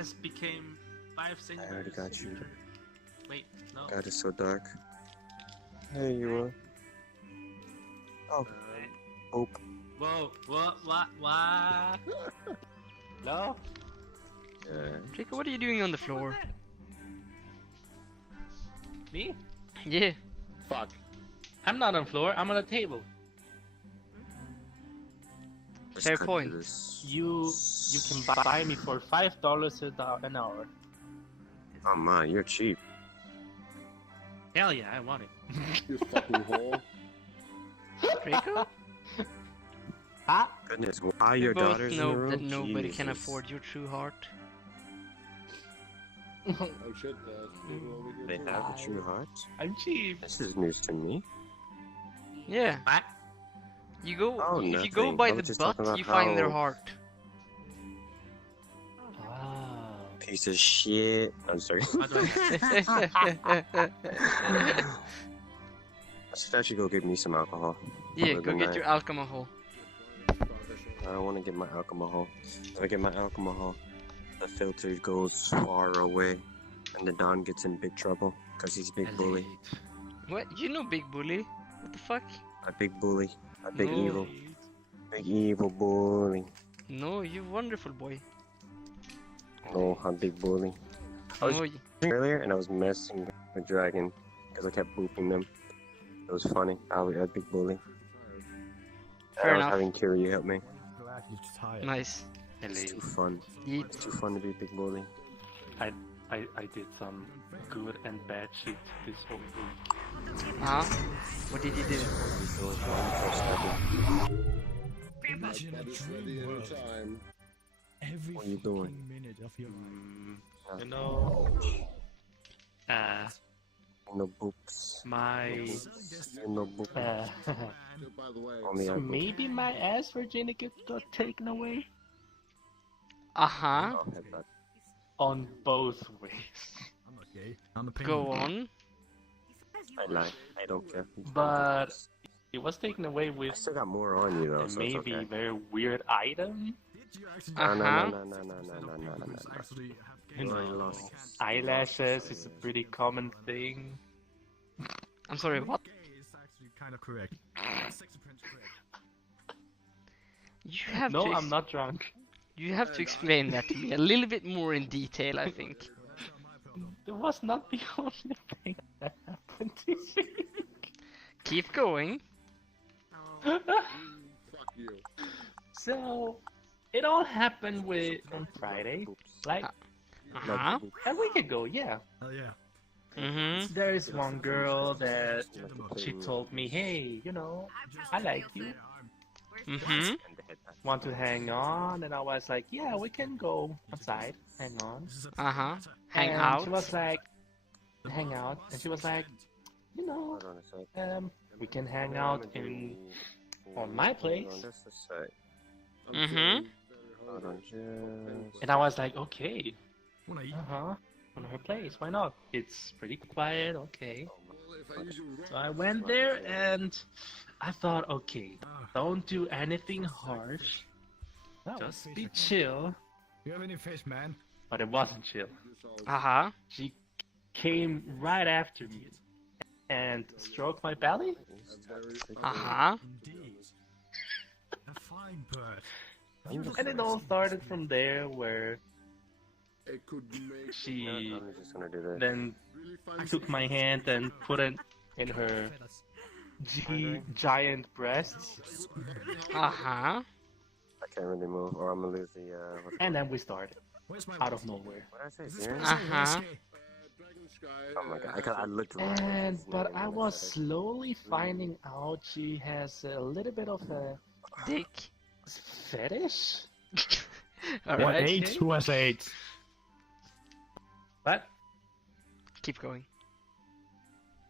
ass became 5 I centimeters. already got you. Wait, no. God is so dark. There you are. Oh, hope. Whoa, what? Hello? Draco, what are you doing on the floor? Me? Yeah. Fuck. I'm not on floor, I'm on a table. Let's Fair cut point. to this. You can buy me for $5 an hour. Oh man, you're cheap. Hell yeah, I want it. You fucking hole. Draco? Huh? Goodness, why We your both daughter's in the know room? that nobody can Jesus. afford your true heart. Oh shit, there's people over here They too. have a true heart? I'm cheap. This is news to me. Yeah. What? You go Oh, if you go nothing. by I the was just butt, talking about you find their how- heart. Wow. Piece of shit. I'm sorry. How do I... I should actually go get me some alcohol. Yeah, for go the get night. your alcohol. I don't want to get my alcohol. If I get my alcohol, the filter goes far away, and the Don gets in big trouble because he's a big bully. What? You know Big Bully? What the fuck? A big bully. A big No. evil. Big evil bully. No, you wonderful boy. No, I'm big bully. I was No, earlier and I was messing with Dragon because I kept booping them. It was funny. I was a big bully. Fair I was enough. having Kiri help me. Glad you're tired. nice. It's too fun. Yeet. It's too fun to be a big bully. I did some good and bad shit this whole week. Huh? What did you do? Imagine a That is ready dream world. anytime. Every What are you doing? fucking minute of your You know, No boops. my No boop. By the way, Only I boop. maybe my ass virginity got taken away Uh-huh. Oh, headbutt. on both ways. I'm not gay. I'm a Go on. I lie. I don't care. But it was taken away I with still got more on you though, a so maybe it's okay. very weird item. Did you actually No, no, Uh-huh. no, no, no, no, no, no, no, no. actually You have You know, lost. eyelashes is a pretty common thing. I'm sorry, what? Gay is actually kind of correct. Sex appearance correct. You have No, to I'm not drunk. You have to explain that to me a little bit more in detail, I think. That's not my problem. It was not the only thing that happened this week. Keep going. fuck you. So, it all happened on Friday, like Uh-huh. a week ago, yeah. Oh yeah. Mm-hmm. There is one girl that she told me, hey, you know, I like you, Mm-hmm. want to hang on, and I was like, yeah, we can go outside, hang on. Uh-huh. Hang And out. she was like, hang out, and she was like, you know, Hold on a sec. we can hang out on my place. Hold on just a sec. I'm Mhm. feeling very Hold on hungry. just... And I was like, okay, Wanna eat? on her place, why not? It's pretty quiet, okay. Well, if I use your So I went there and I thought, okay, don't do anything harsh. Just be chill. You have any fish, man? But it wasn't chill. Uh-huh. She came right after me and stroked my belly. Uh-huh. Indeed. A fine bird. And it all started from there where It could make she I'm just gonna do this. then really fun. took my hand and put it in her giant breasts. Uh-huh. I can't really move, or I'm gonna lose the, And then we started Where's my out of nowhere. what did I say, Is this serious? place so Uh-huh. risky? Dragon Sky. Oh my god, I looked around. And It's not but even I a was second. slowly finding out she has a little bit of a Dick. fetish. Alright. AIDS? Who has AIDS? But Keep going.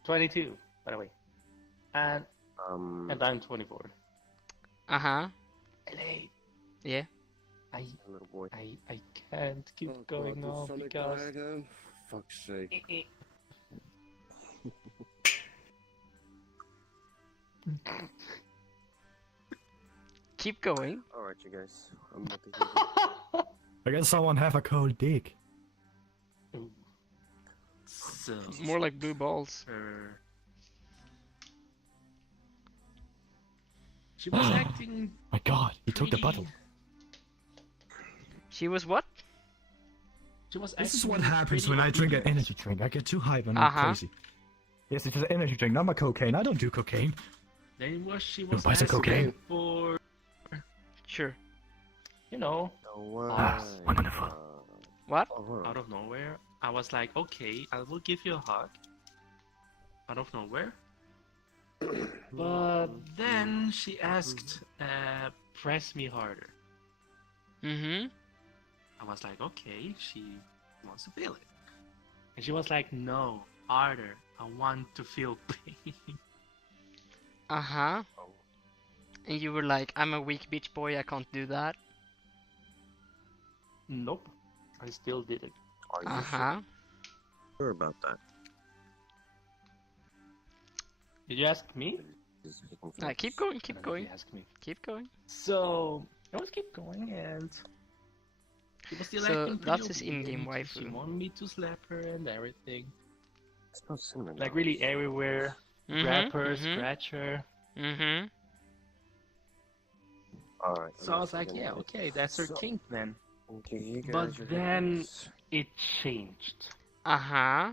22, by the way. And Um, I'm 24. Uh-huh. LA, Yeah. I little boy. I can't keep Oh, going God, the on Sonic because Dragon. Fuck's sake. Keep going. Alright, you guys. I'm about to I guess someone have a cold dick. So More like blue balls. she was acting. My god, he took the pretty- bottle. She was what? She was This is acting what happens pretty when I drink an obedient. energy drink. I get too hype and Uh-huh. I'm crazy. Yes, it's an energy drink, not my cocaine. I don't do cocaine. Then she was buy some asking cocaine? for, Sure. you know, Wonderful. What? out of nowhere. I was like, okay, I will give you a hug. Out of nowhere. But then she asked, press me harder. Mm-hmm. I was like, okay, she wants to feel it. And she was like, no, harder. I want to feel pain. Uh-huh. And you were like, I'm a weak bitch boy, I can't do that. Nope. I still did it. Are you Uh-huh. sure about that? Did you ask me? Keep going, keep I don't know if going, you asked me. keep going. So, I was keep going and... She was still So, acting pretty that's his in-game obedient. She waifu. wanted me to slap her and everything. It's not cinnamon. Like really everywhere. Grab her, scratch her. Mm-hmm. Alright. So I was like, yeah, okay, that's her So- kink then. Okay, you guys But are then it changed. Uh-huh.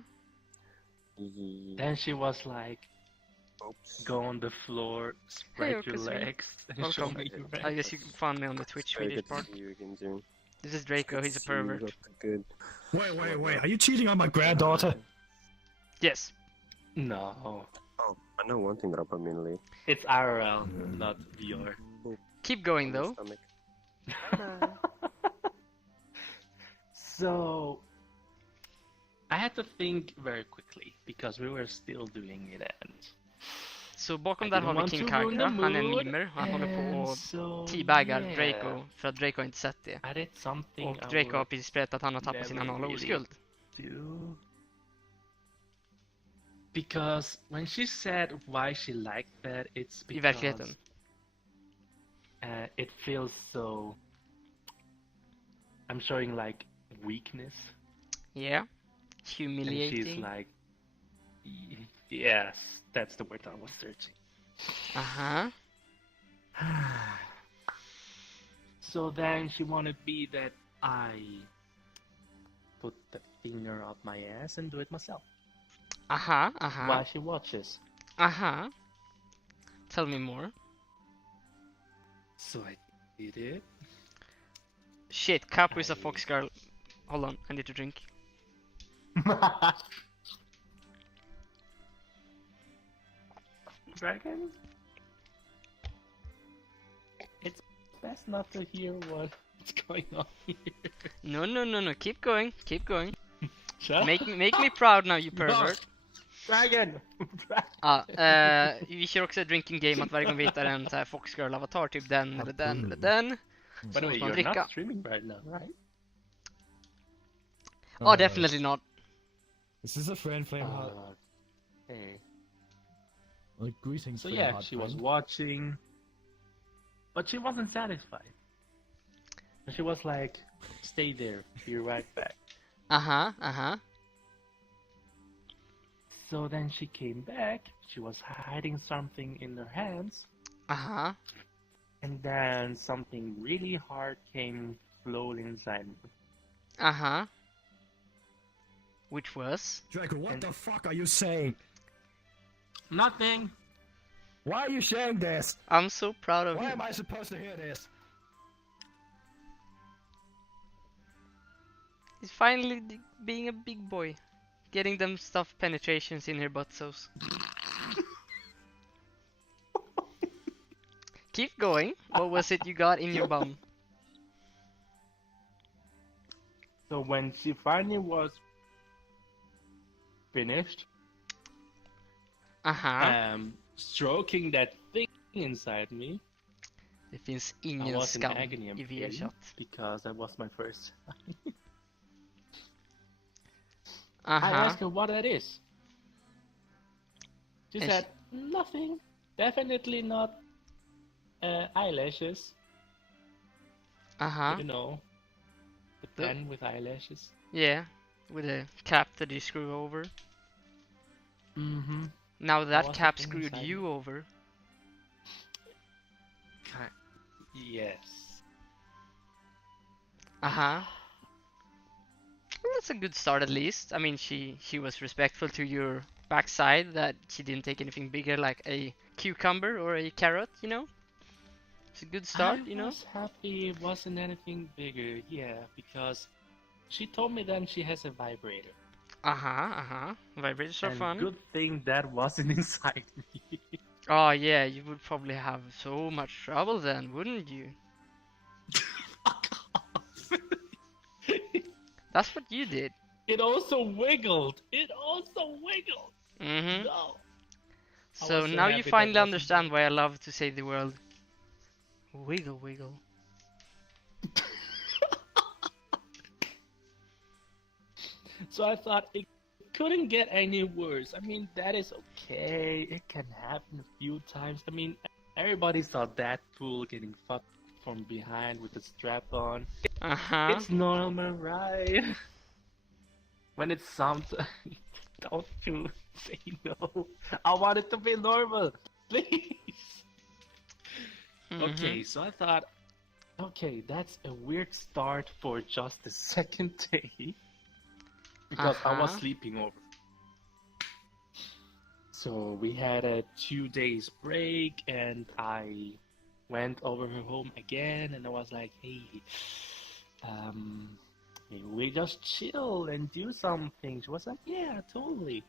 Then she was like, Oops. go on the floor, spread your Okazumi. legs, and show Welcome. me your I guess you found me on the Twitch Very Swedish good to part. see you again, Zoom. This is Draco, he's a See you pervert. look good. Wait. Are you cheating on my granddaughter? Yes. No. Oh, I know one thing that'll put me in the lead. It's IRL, not VR. Keep going On my though. stomach. So I had to think very quickly because we were still doing it and Så bakom I där didn't har vi want King to Kagura, ruin the han är en mood, memer, han håller på and och so, teabaggar yeah. Draco för att Draco har inte sett det. I did something Och I Draco har would precis berättat att han har tappat sin never anala really oskuld. do. Because when she said why she liked that, it's I verkligheten. because it feels so. I'm showing like weakness, Yeah. and she's Humiliating. like, yes, that's the word I was searching. Uh-huh. So then she wanted me that I put the finger up my ass and do it myself Uh-huh. Uh-huh. while she watches. Uh-huh. Tell me more. So I did it. Shit, Capo is a fox girl. Hold on, I need to drink. Dragon? It's best not to hear what's going on here. No, keep going, keep going. Shut Make me proud now, you pervert. Dragon! Ja, vi kör också ett drinking game att varje gång vi hittar en så här fox girl avatar, typ den eller den eller den. By Så the way, måste man you're dricka. not streaming right now, right? Oh, definitely not. This is a friend flame heart. Hey. Like, greetings, So flame yeah, heart she was friend. watching, but she wasn't satisfied. And she was like, "Stay there, be right back." Uh-huh, uh-huh. So then she came back. She was hiding something in her hands, Uh-huh. and then something really hard came slowly inside me. Uh-huh. Which was? Draco, what the fuck are you saying? Nothing. Why are you sharing this? I'm so proud of Why you. am I supposed to hear this? He's finally being a big boy. Getting them stuff penetrations in her buttsos. Keep going. What was it you got in your bum? So when she finally was finished, Aha. Stroking that thing inside me, Det finns I ingen was in skam agony and i pain V-chatt. because that was my first. I Aha. asked her what that is. She And said nothing. Definitely not eyelashes. Aha. You know, the pen with eyelashes. Yeah. with a cap that you screw over. Mm-hmm. Now that was the cap thing screwed inside you over. Yes. Uh-huh. Well, that's a good start at least. I mean, she was respectful to your backside, that she didn't take anything bigger like a cucumber or a carrot, you know? It's a good start, you I know? was happy it wasn't anything bigger, yeah, because she told me then she has a vibrator. Uh-huh, uh-huh. Vibrators are And fun. good thing that wasn't inside me. Oh yeah, you would probably have so much trouble then, wouldn't you? Fuck off. That's what you did. It also wiggled. It also wiggled. Mm-hmm. No. So was so now you happy that finally wasn't understand why I love to say the word wiggle wiggle. So I thought it couldn't get any worse. I mean, that is okay. It can happen a few times. I mean, everybody saw that fool getting fucked from behind with the strap on. Uh-huh. It's normal, right? When it's something, don't you say no. I want it to be normal, please. Okay, so I thought, okay, that's a weird start for just the second day. Because I was Uh-huh. sleeping over. So we had a 2 days break, and I went over her home again, and I was like, hey, maybe we just chill and do something. She was like, yeah, totally.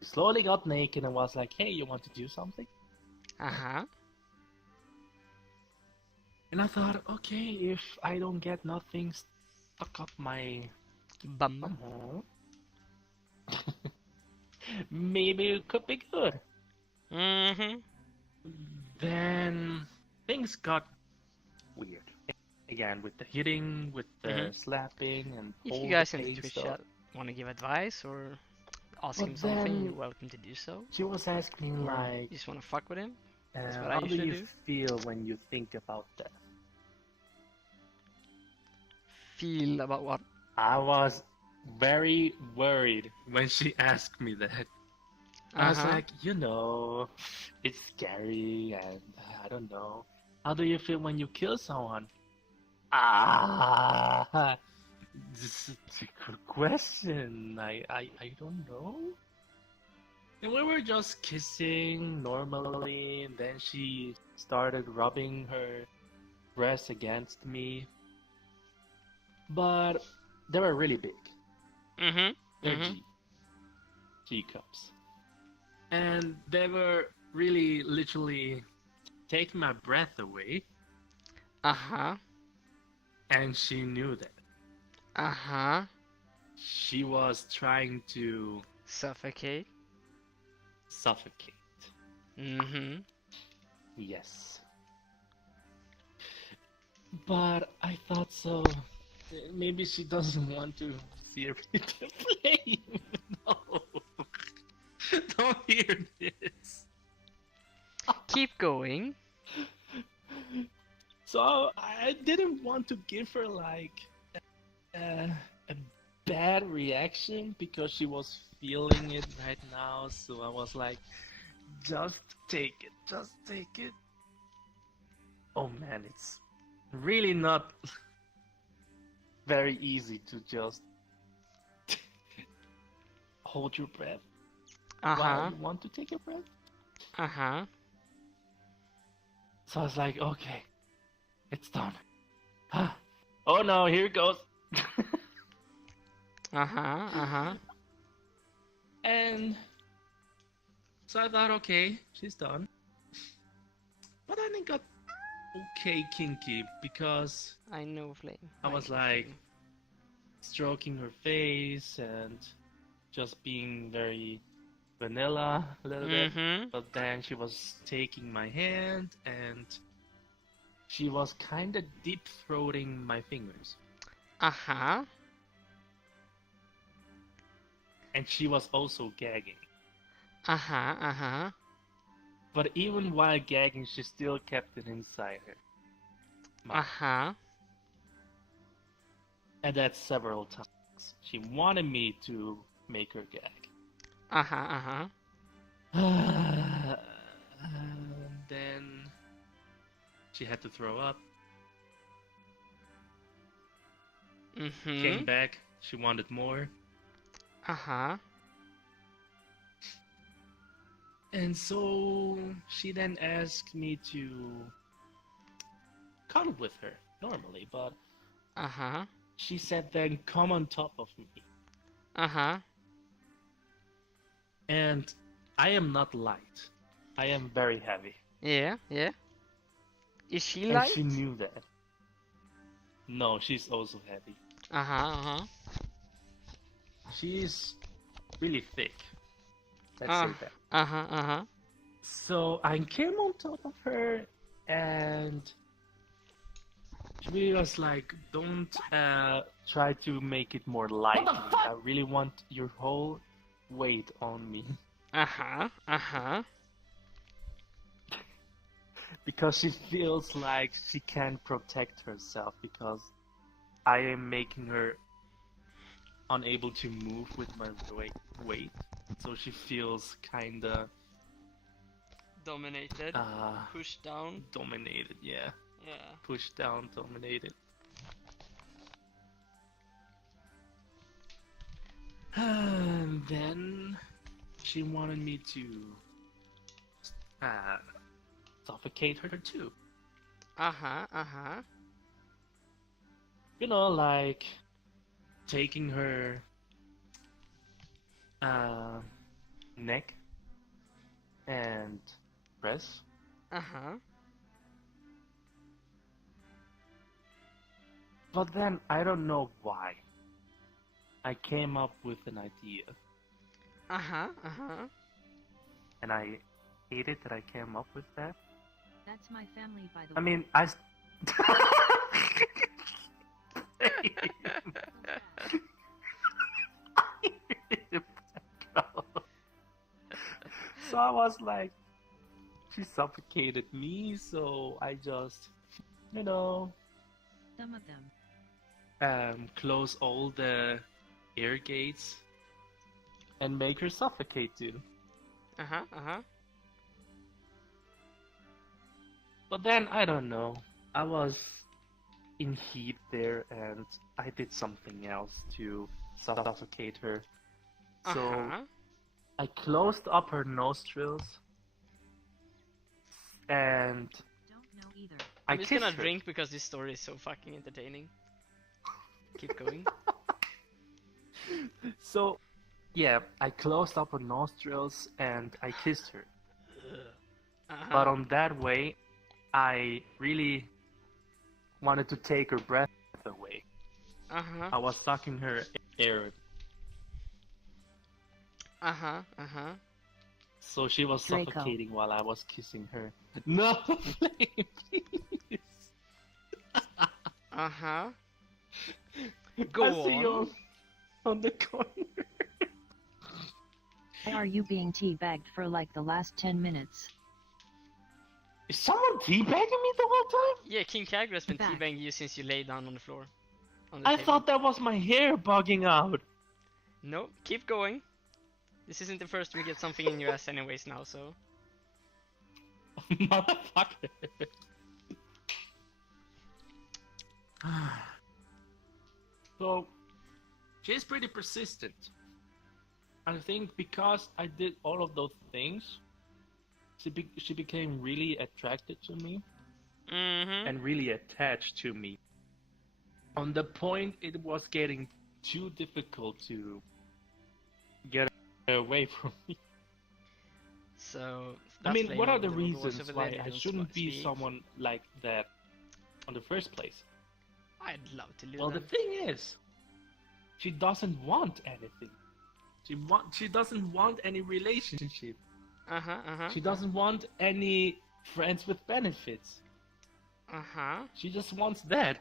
We slowly got naked and was like, hey, you want to do something? Uh-huh. And I thought, okay, if I don't get nothing stuck up my Bum. maybe it could be good. Mm-hmm. Then things got weird. Again, with the hitting, with the slapping, and If all you guys the in the pain Twitch stuff. chat want to give advice or ask But him something, then- you're welcome to do so. She was asking Or like, you just want to fuck with him. That's what I how do usually you do. feel when you think about that? Feel about what? I was very worried when she asked me that. I was Uh-huh. like, it's scary, and I don't know. How do you feel when you kill someone? This is a good question. I don't know. And we were just kissing normally, and then she started rubbing her breasts against me. But they were really big. Mm-hmm. They're G cups. And they were really literally taking my breath away, Uh-huh. and she knew that. Uh-huh. She was trying to Suffocate. suffocate. Mm-hmm. Yes. But I thought so. Maybe she doesn't want to see the flame. No. Don't hear this. Keep going. So I didn't want to give her like a bad reaction because she was feeling it right now. So I was like, just take it, just take it. Oh man, it's really not very easy to just hold your breath while Uh-huh. you want to take a breath. Uh-huh. So I was like, okay, it's done. Oh no, here it goes. Uh-huh. Uh-huh. And so I thought, okay, she's done. But then it got okay kinky because I know Flame. I was know like Flame. stroking her face and just being very vanilla a little bit. Mm-hmm. But then she was taking my hand and she was kind of deep throating my fingers. Uh-huh. And she was also gagging. Uh-huh. Uh-huh. But even while gagging, she still kept it inside her mouth. Uh-huh. And that's several times. She wanted me to make her gag. Then she had to throw up. Came back. She wanted more. And so she then asked me to cuddle with her normally, but she said then come on top of me. And I am not light. I am very heavy. Yeah, yeah. Is she And light? she knew that. No, she's also heavy. She's really thick. Let's say that. So I came on top of her, and she was like, "Don't try to make it more light. I really want your whole weight on me." Because she feels like she can't protect herself because I am making her unable to move with my weight. So she feels kinda Dominated. Pushed down. dominated, yeah. Yeah. Pushed down, dominated. And then she wanted me to suffocate her too. You know, like taking her neck and breast. But then I don't know why. I came up with an idea. And I hate it that I came up with that. That's my family, by the way. I mean, I. So I was like, she suffocated me, so I just, you know, Some of them. close all the air gates and make her suffocate too. But then, I don't know, I was in heat there and I did something else to suffocate her. So I closed up her nostrils and Don't know either. I'm just gonna kissed her. drink because this story is so fucking entertaining. Keep going. So, yeah, I closed up her nostrils and I kissed her. But on that way, I really wanted to take her breath away. I was sucking her air. So she was Draco. suffocating while I was kissing her. No, please. Go I see you on. on the corner. Why are you being teabagged for like the last 10 minutes? Is someone teabagging me the whole time? Yeah, King Kagra's been Back. teabagging you since you lay down on the floor. On the I table. thought that was my hair bugging out. No, keep going. This isn't the first we get something in your ass anyways now, so... Motherfucker. So, she's pretty persistent. I think because I did all of those things, she became really attracted to me and really attached to me. On the point, it was getting too difficult to get away from me. So... I that's mean, playing what are all the roles reasons over why there, I they don't shouldn't be speak. someone like that on the first place? I'd love to do Well, the that. thing is, she doesn't want anything. She doesn't want any relationship. She doesn't want any friends with benefits. She just wants that.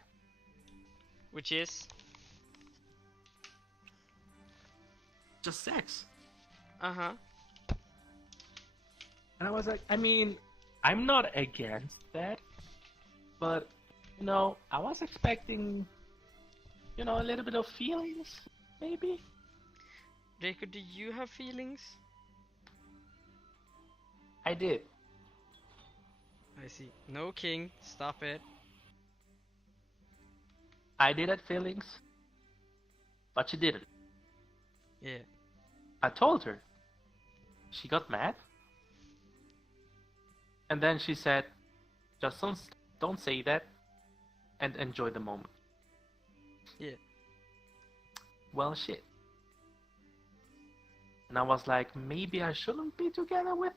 Which is... Just sex. And I was like, I mean, I'm not against that, but, you know, I was expecting, you know, a little bit of feelings. maybe. Draco, do you have feelings? I did. I see. No, King. Stop it. I did have feelings, but she didn't. Yeah. I told her. She got mad, and then she said, "Just don't say that, and enjoy the moment." Yeah. Well, shit. And I was like, maybe I shouldn't be together with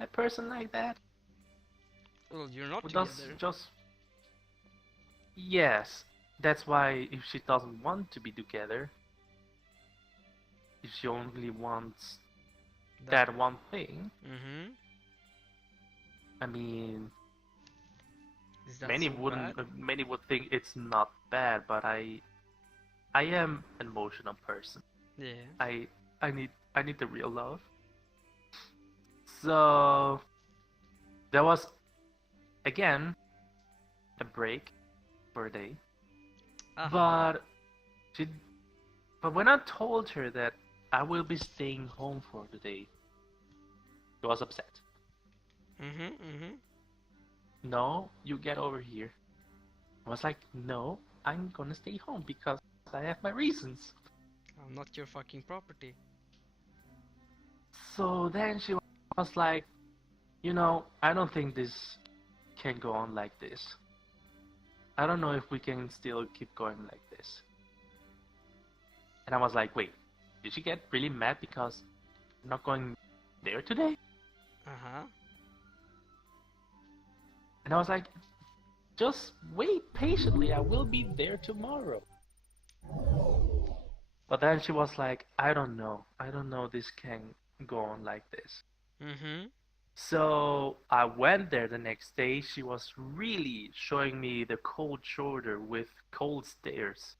a person like that. Well, you're not Who does together. just. Yes, that's why if she doesn't want to be together, if she only wants that one thing, Mm-hmm. I mean, Is that many so wouldn't. bad? Many would think it's not bad, but I am an emotional person. Yeah. I need the real love. So there was again a break for a day, Uh-huh. but she. But when I told her that I will be staying home for the day, she was upset. Mm-hmm. Mm-hmm. No, you get over here. I was like, no, I'm gonna stay home because I have my reasons. I'm not your fucking property. So then she was like, I don't think this can go on like this. I don't know if we can still keep going like this. And I was like, wait, did she get really mad because I'm not going there today? Uh-huh. And I was like, just wait patiently, I will be there tomorrow. But then she was like, I don't know. I don't know this can go on like this. Mm-hmm. So I went there the next day. She was really showing me the cold shoulder with cold stares.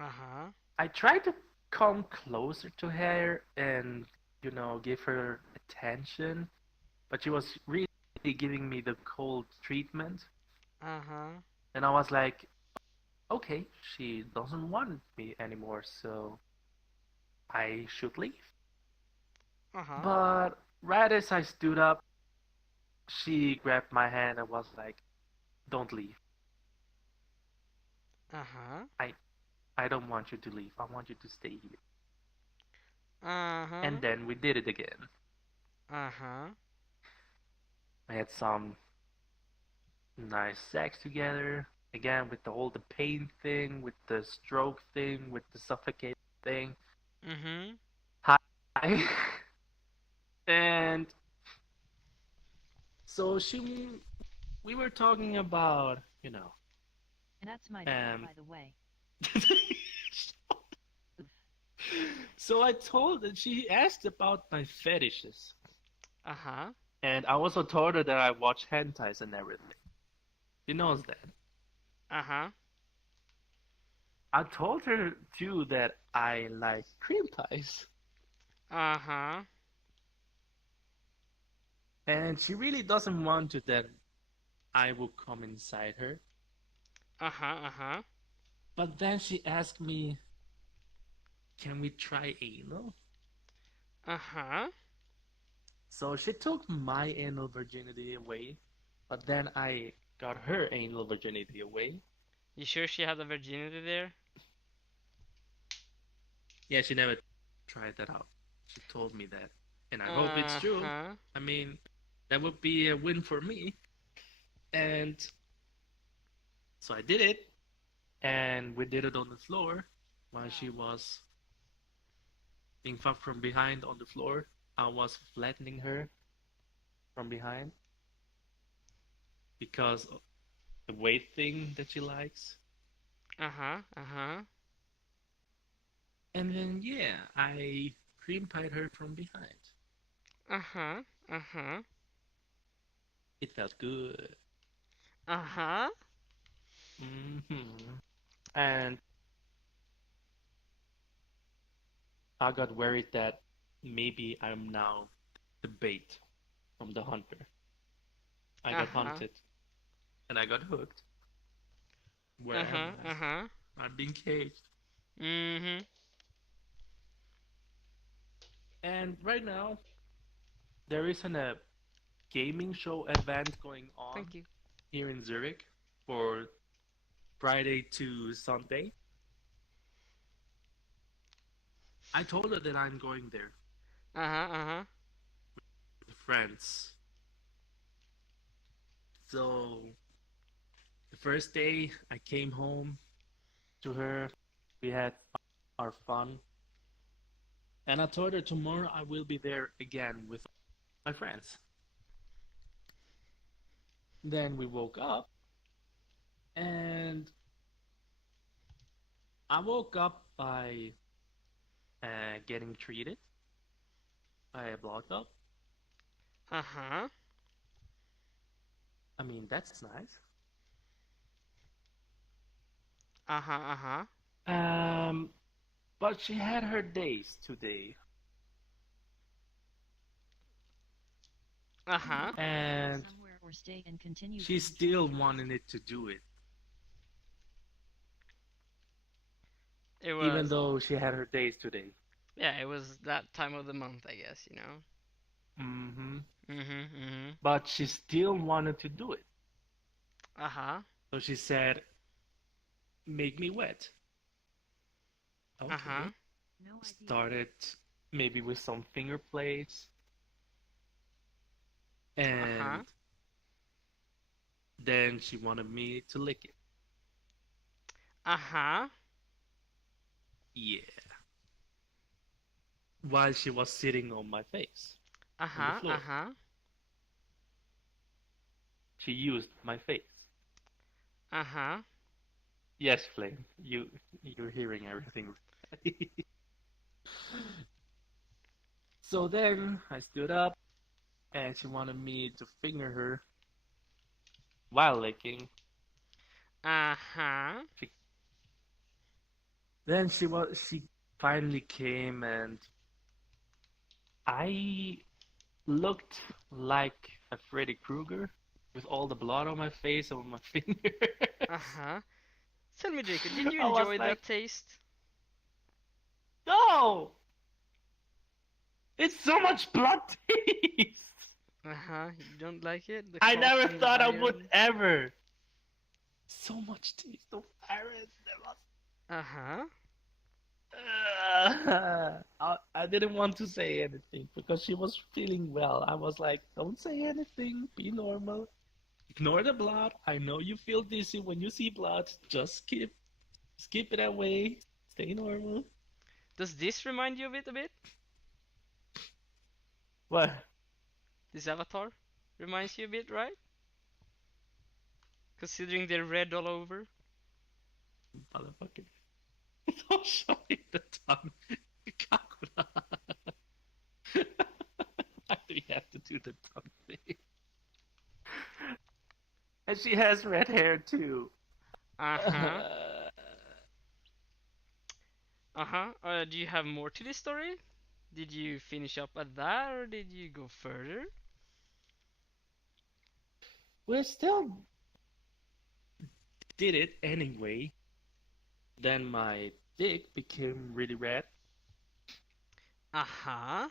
Uh-huh. I tried to come closer to her and, give her attention, but she was really giving me the cold treatment. Uh-huh. And I was like, okay, she doesn't want me anymore, so I should leave. Uh-huh. But right as I stood up, she grabbed my hand and was like, don't leave. Uh-huh. I don't want you to leave. I want you to stay here. Uh-huh. And then we did it again. Uh-huh. We had some nice sex together. Again, with the pain thing, with the stroke thing, with the suffocate thing. Mm-hmm. Hi. And so we were talking about, That's my dog, Um, by the way. So I told her, she asked about my fetishes. Uh-huh. And I also told her that I watch hentais and everything. She knows that. Uh-huh. I told her too that I like cream pies. Uh-huh. And she really doesn't want to that I will come inside her. Uh-huh. Uh-huh. But then she asked me, can we try anal? Uh-huh. So she took my anal virginity away, but then I got her anal virginity away. You sure she had a virginity there? Yeah, she never tried that out. She told me that. And I hope it's true. Uh-huh. I mean, that would be a win for me. And so I did it. And we did it on the floor while she was being fucked from behind on the floor. I was flattening her from behind because of the weight thing that she likes. Uh-huh. Uh-huh. And then, yeah, I cream pied her from behind. Uh-huh. Uh-huh. It felt good. Uh-huh. And I got worried that maybe I'm now the bait from the hunter. I got Uh-huh. hunted and I got hooked. Where am Uh-huh. I? Uh-huh. I'm being caged. Mm-hmm. And right now, there isn't a gaming show event going on Thank you. here in Zurich for Friday to Sunday. I told her that I'm going there Uh-huh. with friends. So the first day I came home to her, we had our fun. And I told her tomorrow I will be there again with my friends. Then we woke up and I woke up by getting treated by a blood dog. Uh-huh. I mean, that's nice. Uh-huh. But she had her days today. Uh-huh. And Somewhere or stay and continue. she still wanted it to do it. It Even was, though she had her days today. yeah, it was that time of the month, I guess, you know. Mm-hmm. Mm-hmm. But she still wanted to do it. Uh-huh. So she said, make me wet. Okay. Uh-huh. No idea. Started maybe with some finger plates. And Uh-huh. then she wanted me to lick it. Uh-huh. Yeah. While she was sitting on my face. Uh-huh. floor. Uh-huh. She used my face. Uh-huh. Yes, Flame. You're hearing everything. So then I stood up and she wanted me to finger her while licking. Uh-huh. Then she finally came and I looked like a Freddy Krueger with all the blood on my face and on my finger. Uh-huh. Tell me, Draco, did you I was enjoy like, that taste? no! It's so much blood taste! Uh-huh. You don't like it? The I never crossing, the thought I iron? would ever. So much taste of iron. Uh-huh. I didn't want to say anything because she was feeling well. I was like, don't say anything, be normal. Ignore the blood. I know you feel dizzy when you see blood. Just keep it away. Stay normal. Does this remind you of it a bit? What? This avatar reminds you a bit, right? Considering they're red all over. Motherfucker. Don't show me the tongue. Kakura. Why do we have to do the tongue thing? And she has red hair too. Uh-huh. Uh-huh. Do you have more to this story? Did you finish up at that, or did you go further? We still did it anyway. Then my dick became really red. Uh-huh.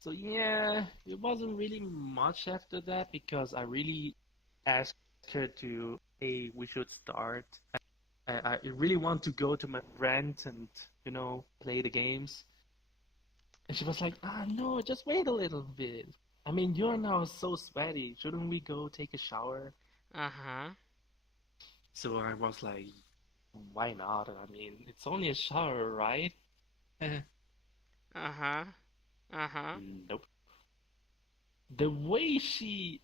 So yeah, it wasn't really much after that because I really asked her to, hey, we should start. I really want to go to my friend and, play the games. And she was like, no, just wait a little bit. I mean, you're now so sweaty. Shouldn't we go take a shower? Uh-huh. So I was like, why not? I mean, it's only a shower, right? Uh-huh. Uh-huh. Nope. The way she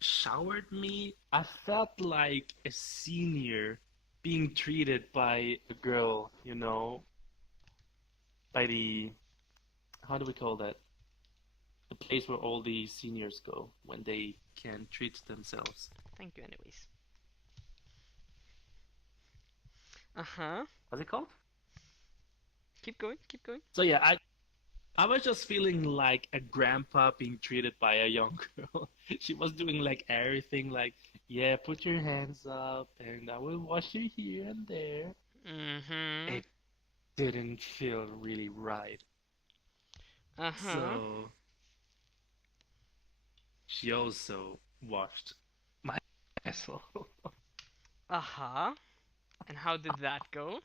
showered me, I felt like a senior being treated by a girl, by how do we call that? The place where all the seniors go when they can treat themselves. Thank you anyways. Uh-huh. What's it called? Keep going, keep going. So yeah, I was just feeling like a grandpa being treated by a young girl. She was doing like everything, like, yeah, put your hands up and I will wash you here and there. Mm-hmm. It didn't feel really right. Uh-huh. So she also washed my vessel. Uh-huh. And how did that go?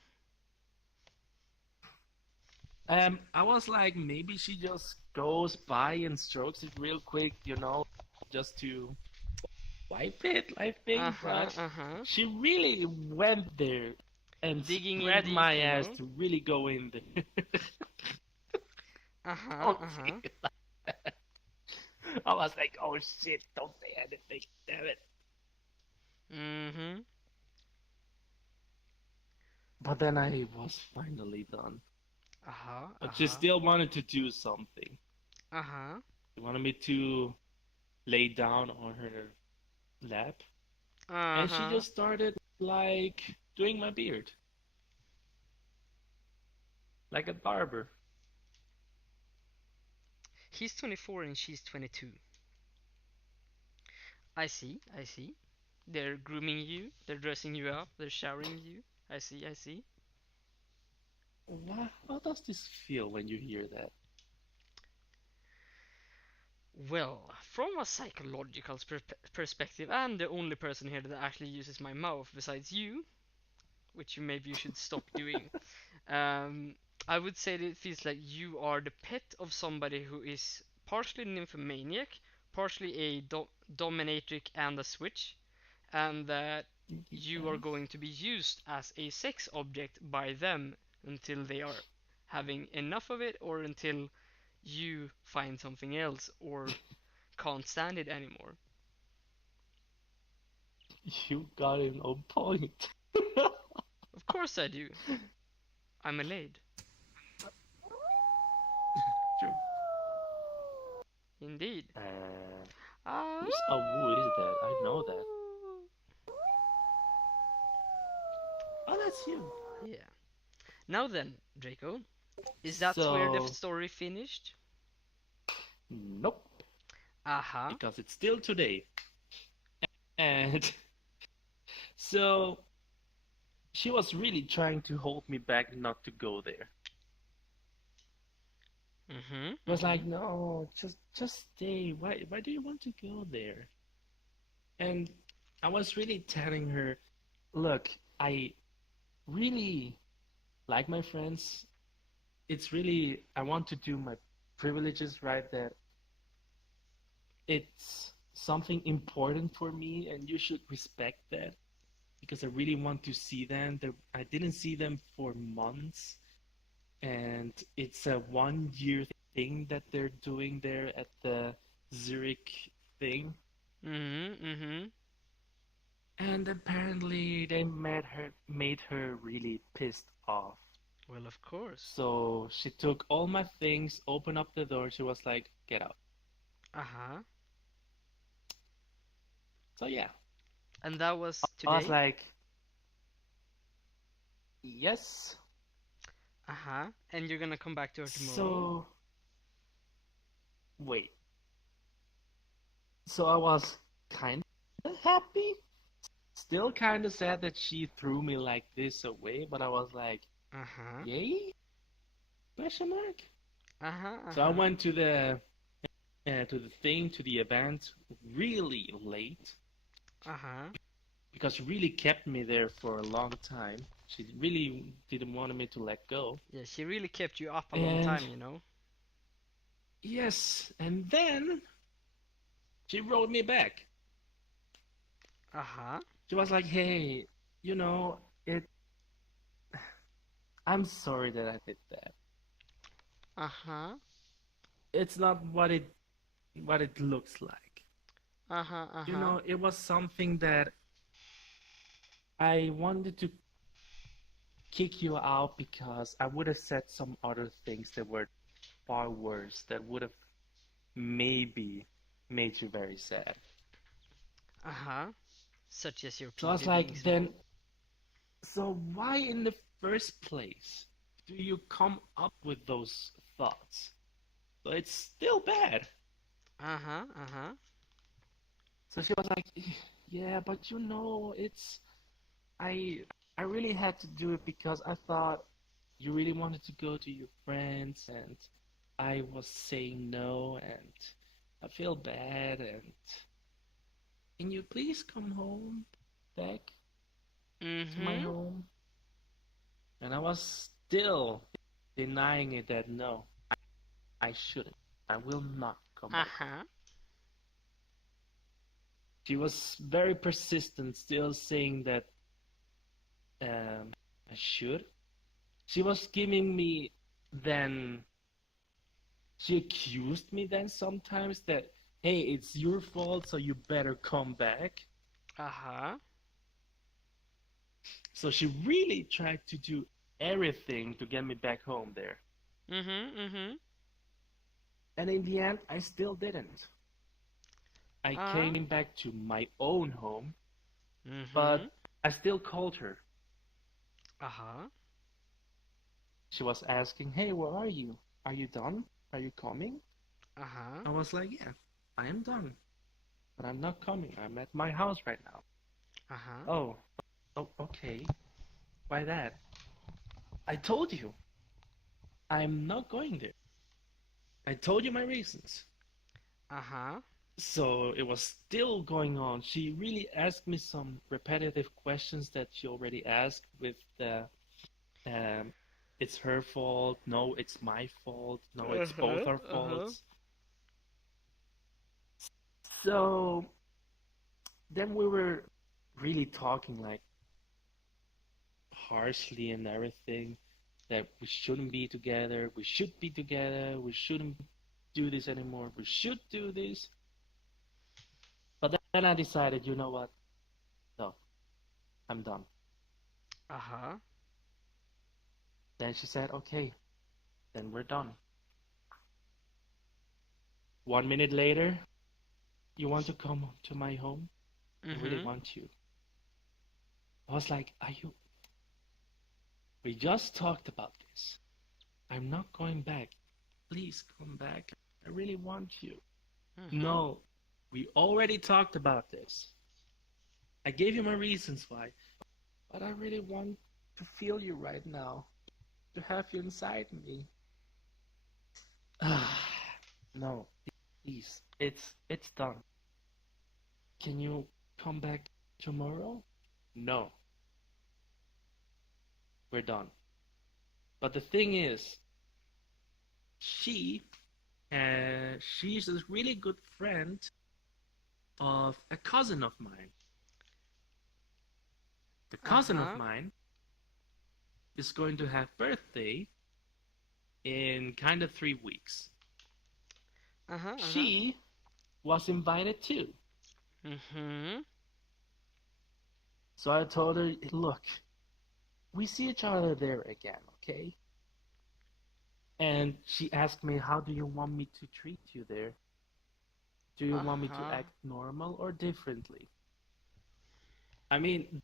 I was like, maybe she just goes by and strokes it real quick, just to wipe it, I think. Uh-huh, But uh-huh. she really went there and Digging in spread deep, my you ass know? to really go in there. Uh-huh, Don't say uh-huh. it like that. I was like, oh shit, don't say anything, damn it. Mm-hmm. But then I was finally done. Uh-huh, But she uh-huh. still wanted to do something. Uh-huh. She wanted me to lay down on her lap. And she Uh-huh. just started like doing my beard. Like a barber. He's 24 and she's 22. I see, I see. They're grooming you, they're dressing you up, they're showering you. I see, I see. How does this feel when you hear that? Well, from a psychological perspective, I'm the only person here that actually uses my mouth besides you, which maybe you should stop doing. Um, I would say that it feels like you are the pet of somebody who is partially nymphomaniac, partially a dominatrix and a switch, and that you are Yes. going to be used as a sex object by them until they are having enough of it or until you find something else or can't stand it anymore. You got it on point. Of course I do. I'm a lady. Sure. Indeed. Ah. Who is that? I know that. Oh, that's you. Yeah. Now then, Draco, is that where the So, story finished? nope. Aha. Because it's still today. And so, she was really trying to hold me back not to go there. Mm-hmm. I was like, no, just stay. Why do you want to go there? And I was really telling her, look, I really like my friends. It's really, I want to do my privileges right, that it's something important for me and you should respect that because I really want to see them. I didn't see them for months and it's a 1 year thing that they're doing there at the Zurich thing. Mm-hmm. Mm-hmm. And apparently they made her really pissed off. Well, of course. So she took all my things, opened up the door, she was like, get out. Uh-huh. So yeah. And that was I was today? like, yes. Uh-huh. And you're gonna come back to her tomorrow? So wait. So I was kind of happy, still kind of sad that she threw me like this away, but I was like, Uh-huh. yay? Question mark? Uh-huh. Uh-huh. So I went to the event really late Uh-huh. because she really kept me there for a long time. She really didn't want me to let go. Yeah, she really kept you up a long time, you know? Yes, and then she wrote me back. Uh-huh. She was like, hey, I'm sorry that I did that. Uh-huh. It's not what it looks like. Uh-huh. Uh-huh. It was something that I wanted to kick you out because I would have said some other things that were far worse that would have maybe made you very sad. Uh-huh. Such as your So I was PJ being like, small. so why in the first place do you come up with those thoughts? So it's still bad. Uh-huh. Uh-huh. So she was like, yeah, but it's I really had to do it because I thought you really wanted to go to your friends and I was saying no, and I feel bad, and can you please come home back to my Mm-hmm. home? And I was still denying it that no, I shouldn't. I will not come back home. Uh-huh. She was very persistent, still saying that I should. She was giving me then, she accused me then sometimes that, hey, it's your fault, so you better come back. Uh-huh. So she really tried to do everything to get me back home there. Mm-hmm. Mm-hmm. And in the end, I still didn't. I Uh-huh. came back to my own home, Mm-hmm. but I still called her. Uh-huh. She was asking, hey, where are you? Are you done? Are you coming? Uh-huh. I was like, yeah, I am done. But I'm not coming. I'm at my house right now. Uh-huh. Oh, okay. Why that? I told you. I'm not going there. I told you my reasons. Uh-huh. So it was still going on. She really asked me some repetitive questions that she already asked with the, um, it's her fault. No, it's my fault. No, it's both Uh-huh. our Uh-huh. faults. So then we were really talking like harshly and everything, that we shouldn't be together, we should be together, we shouldn't do this anymore, we should do this. But then I decided, you know what? No, I'm done. Uh-huh. Then she said, okay, then we're done. 1 minute later, you want to come to my home? I really Mm-hmm. want you. I was like, are you? We just talked about this. I'm not going back. Please come back. I really want you. Mm-hmm. No, we already talked about this. I gave you my reasons why, but I really want to feel you right now, to have you inside me. No, please, it's done. Can you come back tomorrow? No, we're done. But the thing is, she, she's a really good friend of a cousin of mine. The cousin of Uh-huh. mine is going to have birthday in kind of 3 weeks. Uh-huh. Uh-huh. She was invited too. Mm-hmm. So I told her, look, we see each other there again, okay? And she asked me, how do you want me to treat you there? Do you want me to Uh-huh. act normal or differently? I mean,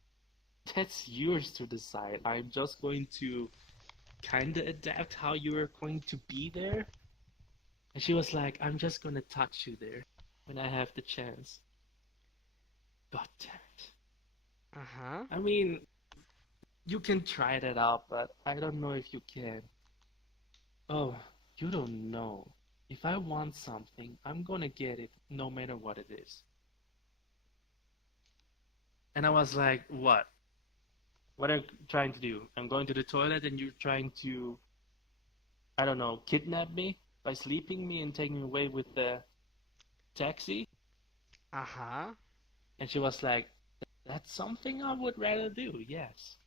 that's yours to decide. I'm just going to kind of adapt how you're going to be there. And she was like, I'm just going to touch you there when I have the chance. God damn it. Uh-huh. I mean, you can try that out, but I don't know if you can. Oh, you don't know. If I want something, I'm gonna get it no matter what it is. And I was like, what? What are you trying to do? I'm going to the toilet and you're trying to, I don't know, kidnap me by sleeping me and taking me away with the taxi? Uh-huh. And she was like, that's something I would rather do, yes.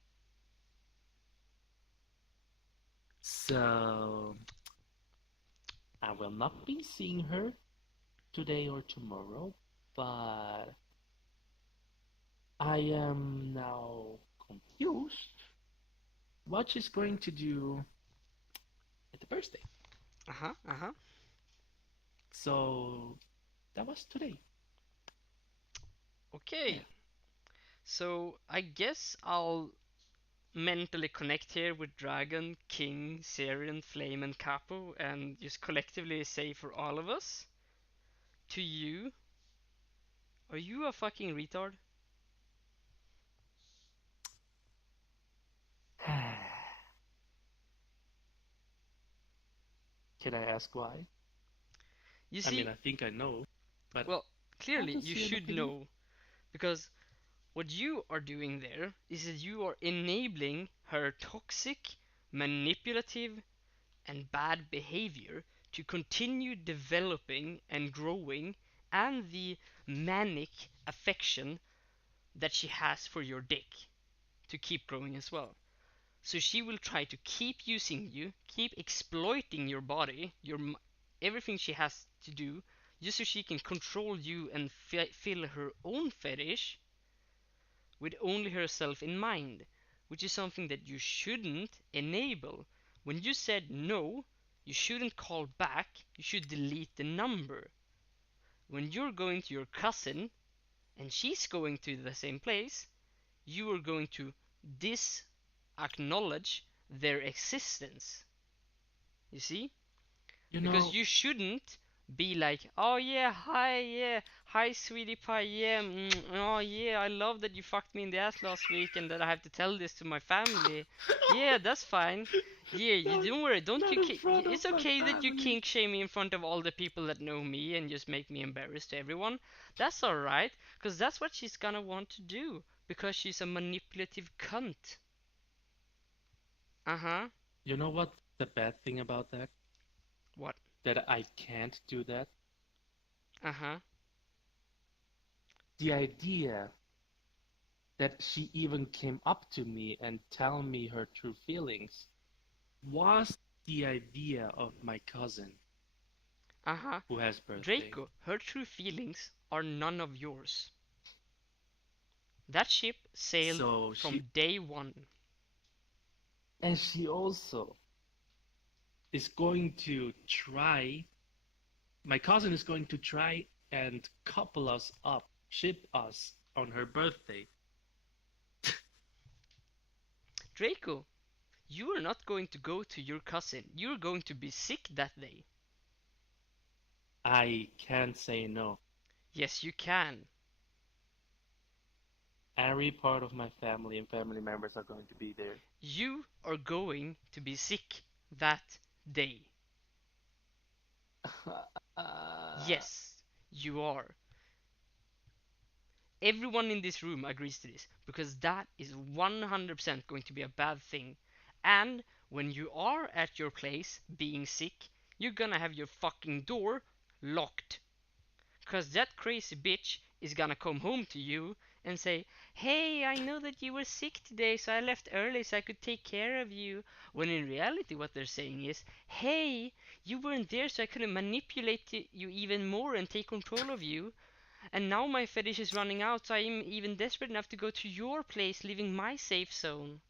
So, I will not be seeing her today or tomorrow, but I am now confused what she's going to do at the birthday. Uh-huh. Uh-huh. So that was today. Yeah. Okay. So I guess I'll mentally connect here with Dragon, King, Syrian, Flame, and Capo, and just collectively say for all of us, to you, are you a fucking retard? Can I ask why? You I mean, see, I think I know, but well, clearly just you see an should opinion. know, because what you are doing there is that you are enabling her toxic, manipulative, and bad behavior to continue developing and growing, and the manic affection that she has for your dick to keep growing as well. So she will try to keep using you, keep exploiting your body, everything she has to do, just so she can control you and fill her own fetish with only herself in mind, which is something that you shouldn't enable. When you said no, you shouldn't call back, you should delete the number. When you're going to your cousin and she's going to the same place, you are going to disacknowledge their existence. You see? You Because know, you shouldn't be like, oh yeah, hi sweetie pie, yeah, oh yeah, I love that you fucked me in the ass last week and that I have to tell this to my family. Yeah, that's fine. Yeah, you not, don't worry, don't not you? in front of It's my okay that you family. kink shame me in front of all the people that know me and just make me embarrassed to everyone. That's alright, because that's what she's gonna want to do, because she's a manipulative cunt. Uh huh. You know what the bad thing about that? What? That I can't do that. Uh huh. The idea that she even came up to me and tell me her true feelings was the idea of my cousin Uh huh. who has birthday. Draco, her true feelings are none of yours. That ship sailed So she from day one. and she also is going to try. My cousin is going to try and couple us up, ship us on her birthday. Draco, you are not going to go to your cousin. You're going to be sick that day. I can't say no. Yes, you can. Every part of my family and family members are going to be there. You are going to be sick that day. Yes, you are. Everyone in this room agrees to this, because that is 100% going to be a bad thing. And when you are at your place being sick, you're gonna have your fucking door locked. Because that crazy bitch is gonna come home to you and say, hey, I know that you were sick today, so I left early so I could take care of you. When in reality, what they're saying is, hey, you weren't there so I couldn't manipulate you even more and take control of you. And now my fetish is running out, so I'm even desperate enough to go to your place, leaving my safe zone.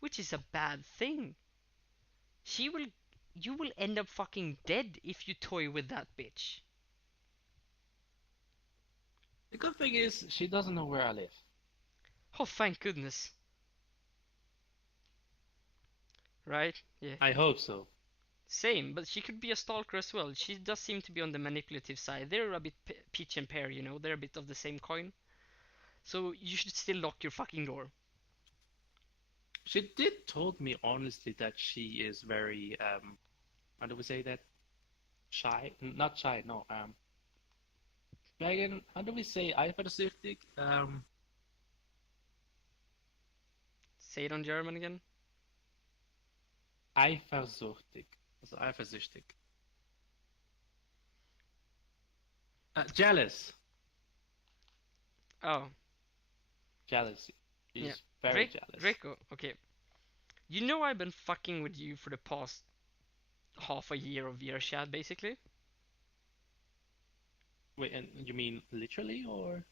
Which is a bad thing. She will. You will end up fucking dead if you toy with that bitch. The good thing is she doesn't know where I live. Oh, thank goodness. Right? Yeah. I hope so. Same, but she could be a stalker as well. She does seem to be on the manipulative side. They're a bit peach and pear, you know? They're a bit of the same coin. So you should still lock your fucking door. She did told me honestly that she is very how do we say that? Shy? Not shy, no. Megan, how do we say eifersüchtig? Say it on German again. Eifersüchtig. Also eifersüchtig. Jealous. Oh, Jealousy. She's yeah. very jealous. Draco, okay. You know I've been fucking with you for the past half a year of chat, basically. Wait, and you mean literally or?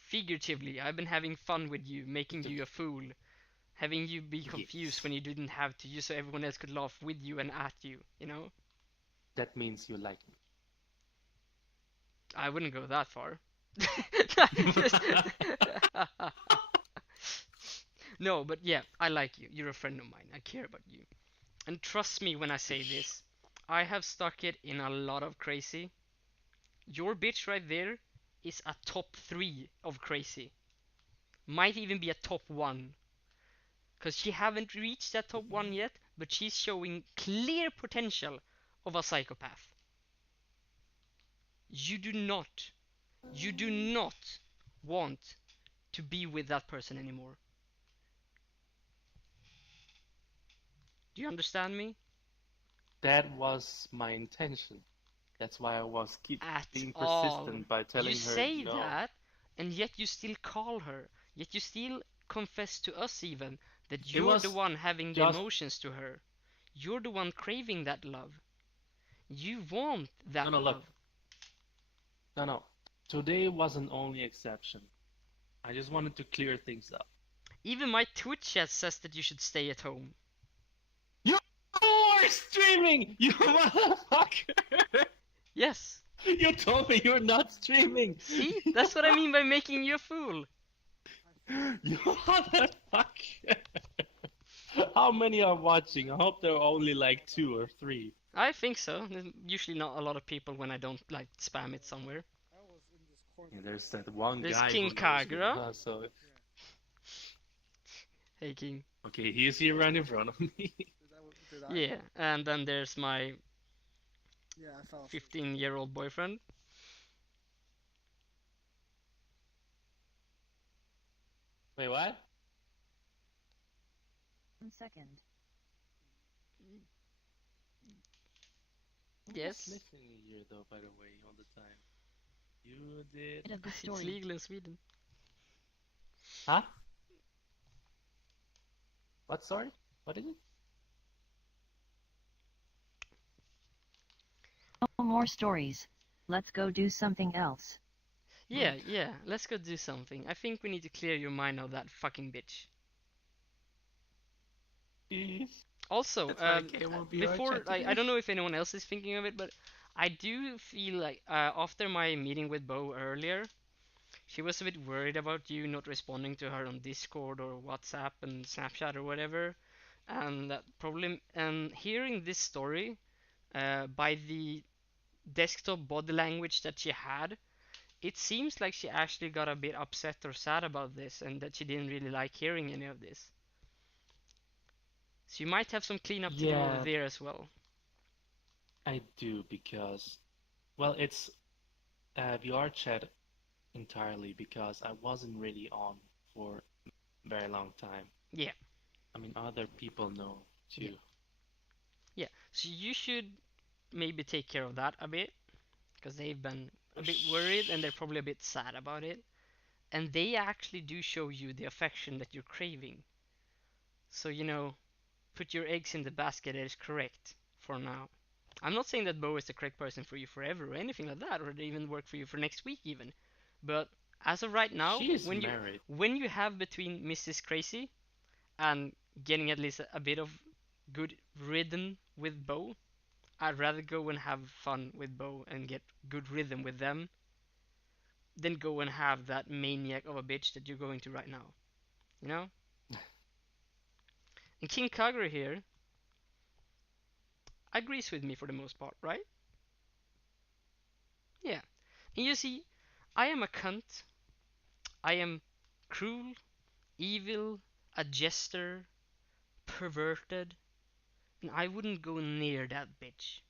Figuratively, I've been having fun with you, making you a fool, having you be confused Yes. when you didn't have to, just so everyone else could laugh with you and at you, you know? That means you like me. I wouldn't go that far. No, but yeah, I like you. You're a friend of mine. I care about you. And trust me when I say this, I have stuck it in a lot of crazy. Your bitch right there is a top 3 of crazy. Might even be a top 1. Because she haven't reached that top 1 yet, but she's showing clear potential of a psychopath. You do not want to be with that person anymore. Do you understand me? That was my intention. That's why I was At being all. persistent by telling You her say no. that, and yet you still call her. Yet you still confess to us even that It you're the was one having the just emotions to her. You're the one craving that love. You want that no, look. love. No. Today was an only exception. I just wanted to clear things up. Even my Twitch chat says that you should stay at home. You are streaming, you motherfucker! Yes. You told me you're not streaming. See? That's what I mean by making you a fool. You motherfucker! How many are watching? I hope there are only like 2 or 3. I think so. There's usually not a lot of people when I don't like spam it somewhere. Yeah, there's that one There's guy King who knows me, Kagura. so Hey King. okay, he's here right in front of me. Yeah, and then there's my 15-year-old boyfriend. Wait, what? 1 second. Yes. Listening here though, by the way, all the time. You did. End of the It's story. legal in Sweden. Huh? What? Sorry? What is it? No more stories. Let's go do something else. Yeah, let's go do something. I think we need to clear your mind of that fucking bitch. Please. Also, That's why Kay won't be our before, chat I today. don't know if anyone else is thinking of it, but I do feel like after my meeting with Bo earlier, she was a bit worried about you not responding to her on Discord or WhatsApp and Snapchat or whatever, and that probably, and hearing this story, by the desktop body language that she had, it seems like she actually got a bit upset or sad about this, and that she didn't really like hearing any of this. So you might have some cleanup to do over Yeah. there as well. I do because, well, it's VR chat entirely because I wasn't really on for a very long time. Yeah. I mean, other people know too. Yeah, so you should maybe take care of that a bit, because they've been a bit worried and they're probably a bit sad about it. And they actually do show you the affection that you're craving. So, put your eggs in the basket that is correct for now. I'm not saying that Bo is the correct person for you forever or anything like that, or they even work for you for next week even. But as of right now, She is when married. you have between Mrs. Crazy and getting at least a bit of good rhythm with Bo, I'd rather go and have fun with Bo and get good rhythm with them than go and have that maniac of a bitch that you're going to right now. You know? And King Kagura here agrees with me for the most part, right? Yeah. And you see, I am a cunt. I am cruel, evil, a jester, perverted, and I wouldn't go near that bitch.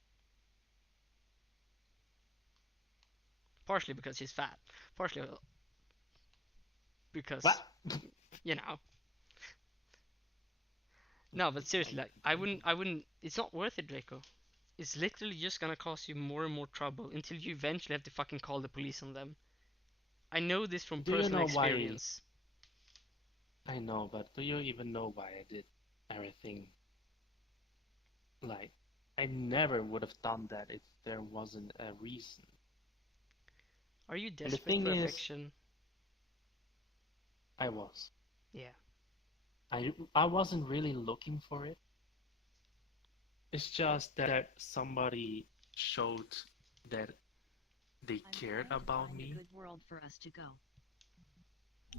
Partially because she's fat. Partially because, What? you know. No, but seriously, like, I wouldn't, it's not worth it, Draco. It's literally just gonna cause you more and more trouble until you eventually have to fucking call the police on them. I know this from Do you personal know why- experience. I know, but do you even know why I did everything? Like, I never would have done that if there wasn't a reason. Are you the desperate thing for is- affection? I was. Yeah. I wasn't really looking for it. It's just that somebody showed that they cared about me. A good world for us to go.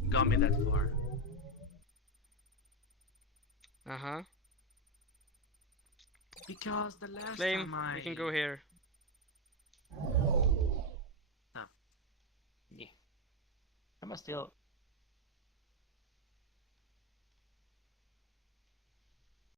Got me that far. Uh-huh. Because the last Flame, time you can go here. I'm still